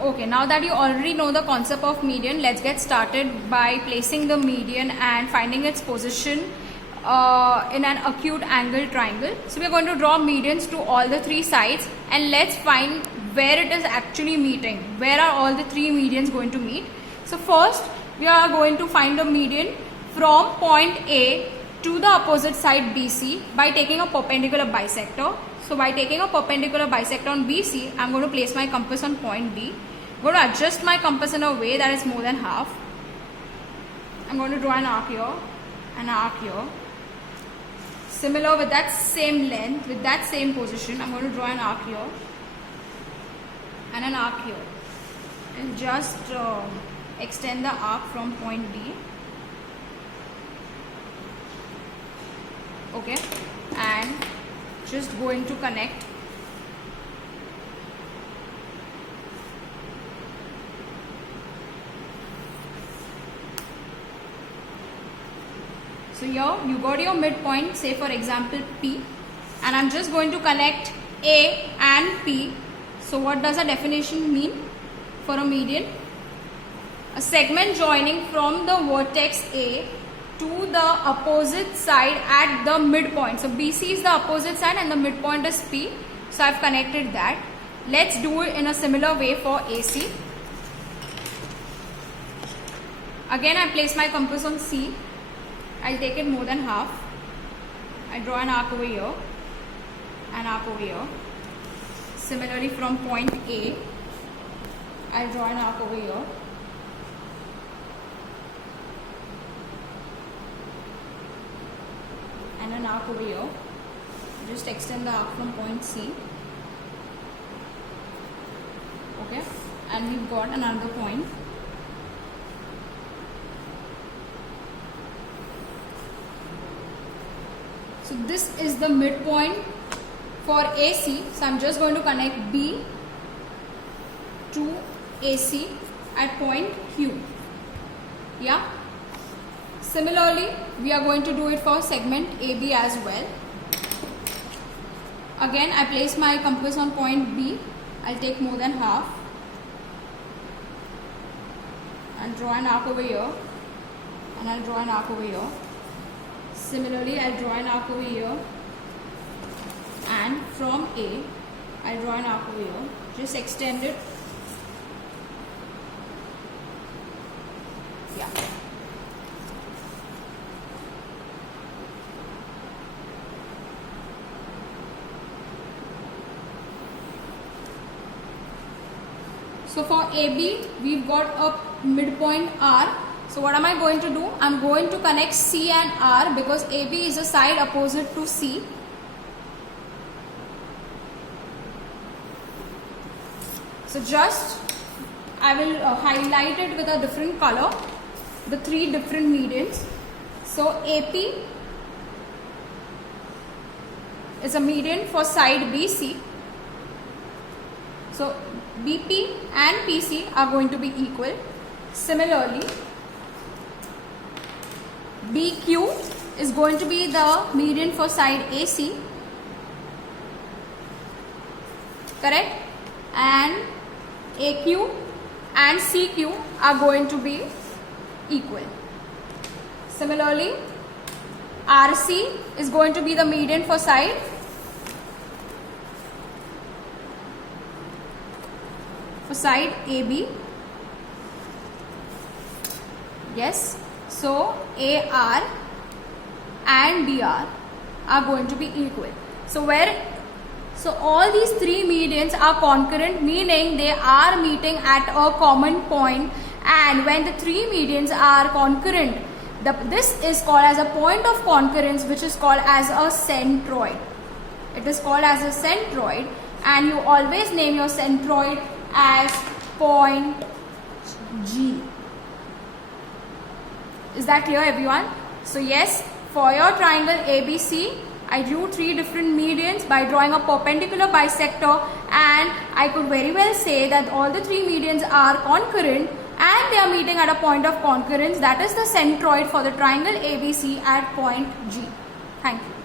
Okay, now that you already know the concept of median, let's get started by placing the median and finding its position in an acute angle triangle. So we are going to draw medians to all the three sides, and let's find where it is actually meeting. Where are all the three medians going to meet? So first we are going to find a median from point A to the opposite side BC by taking a perpendicular bisector. So by taking a perpendicular bisector on BC, I am going to place my compass on point D. I'm going to adjust my compass in a way that is more than half. I'm going to draw an arc here, an arc here. Similar with that same length, with that same position, I'm going to draw an arc here and an arc here. And just extend the arc from point D. Okay, and just going to connect. So here you got your midpoint, say for example P, and I'm just going to connect A and P. So what does a definition mean for a median? A segment joining from the vertex A to the opposite side at the midpoint. So BC is the opposite side and the midpoint is P. So I've connected that. Let's do it in a similar way for AC. Again, I place my compass on C. I'll take it more than half. I draw an arc over here, an arc over here. Similarly from point A, I'll draw an arc over here. And an arc over here. Just extend the arc from point C. Okay, and we've got another point. So this is the midpoint for AC. So I'm just going to connect B to AC at point Q. Yeah. Similarly, we are going to do it for segment AB as well. Again, I place my compass on point B. I'll take more than half and draw an arc over here, and I'll draw an arc over here. Similarly, I'll draw an arc over here, and from A, I'll draw an arc over here. Just extend it. Yeah. So for AB, we've got a midpoint R. So what am I going to do? I'm going to connect C and R because AB is a side opposite to C. So just I will highlight it with a different color, the three different medians. So AP is a median for side BC. So BP and PC are going to be equal. Similarly, BQ is going to be the median for side AC, correct? And AQ and CQ are going to be equal. Similarly, RC is going to be the median for side AB. Yes. So AR and BR are going to be equal. So all these three medians are concurrent, meaning they are meeting at a common point. And when the three medians are concurrent, this is called as a point of concurrence, which is called as a centroid. It is called as a centroid, and you always name your centroid as point G. Is that clear, everyone? So yes, for your triangle ABC, I drew three different medians by drawing a perpendicular bisector, and I could very well say that all the three medians are concurrent and they are meeting at a point of concurrence, that is the centroid for the triangle ABC at point G. Thank you.